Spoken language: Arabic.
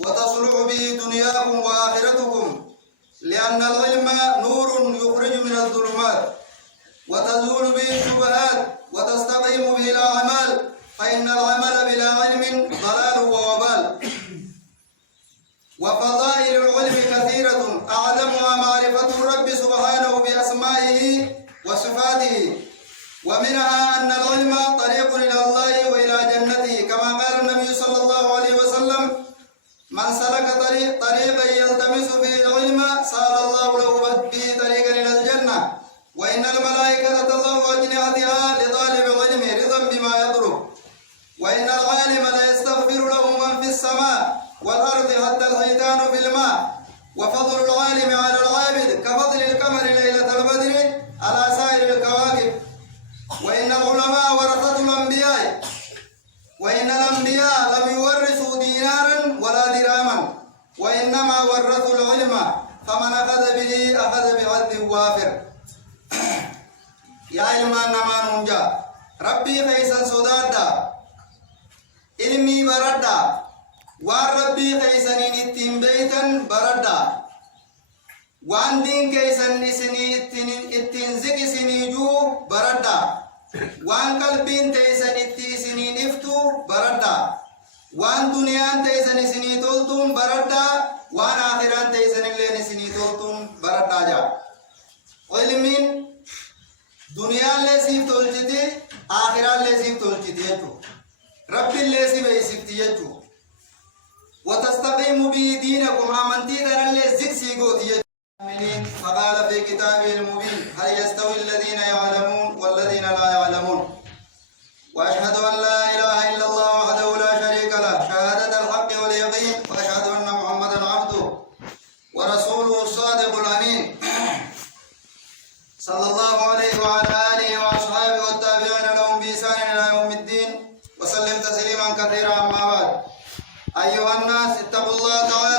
وتصلح به دنياكم وآخرتكم، لأن العلم نور يخرج من الظلمات وتزول به الشبهات وتستقيم به الأعمال، فإن العمل بلا علم ضلال ووبال. وفضائل العلم كثيرة، أعظمها معرفة الرب سبحانه بأسمائه وصفاته، ومنها أن العلم طريق إلى الله وإلى جنته، كما قال النبي صلى الله عليه وسلم: من سلك طريقا يلتمس فيه العلم سهل الله له به طريقا إلى الجنة، وإن الملائكة تضع أجنحتها لطالب العلم رضا بما يطلب، وإن العالم لا يستغفر له من في السماء والأرض حتى الحيتان في الماء. وفضل العالم على العابد كفضل القمر ليلة البدر على سائر الكواكب. وإن العلماء ورثة الأنبياء، وإن الأنبياء لم يورثوا دينارا ولا درهما، وإنما ورثوا العلم، فمن أخذ به أخذ بحظ وافر. يا علمان نما نونجا ربي خيسا صدادا علمي بردا، وان ربي خيسنين اتين بيتا بردا، وان دين كيسن اسني اتين زك سنيجو بردا، وان قلبين تيسن اتي سنين افتو بردا، وان دنيان تيسن سني تولتم بردا، وان آخران تيسن اللين سني تولتم بردا. جا علمين دنيا اللي سيف تولجتي آخرة اللي سيف تولجتي يجو، رب اللي سيف يسيفتي يجو، وتستقيم به دينكم آمنتي دان اللي زك سيقوت يجو. فقال في كتابه المبين: هل يستوي الذين يعلمون والذين لا يعلمون؟ وأشهد أن لا إله إلا الله وحده لا شريك له شهادة الحق واليقين، وأشهد أن محمدا عبده ورسوله الصادق الأمين، صلى الله عليه وعلى آله وأصحابه والتابعين لهم بإحسان إلى يوم الدين، وسلم تسليما كثيرا. أما بعد، أيها الناس اتقوا الله تعالى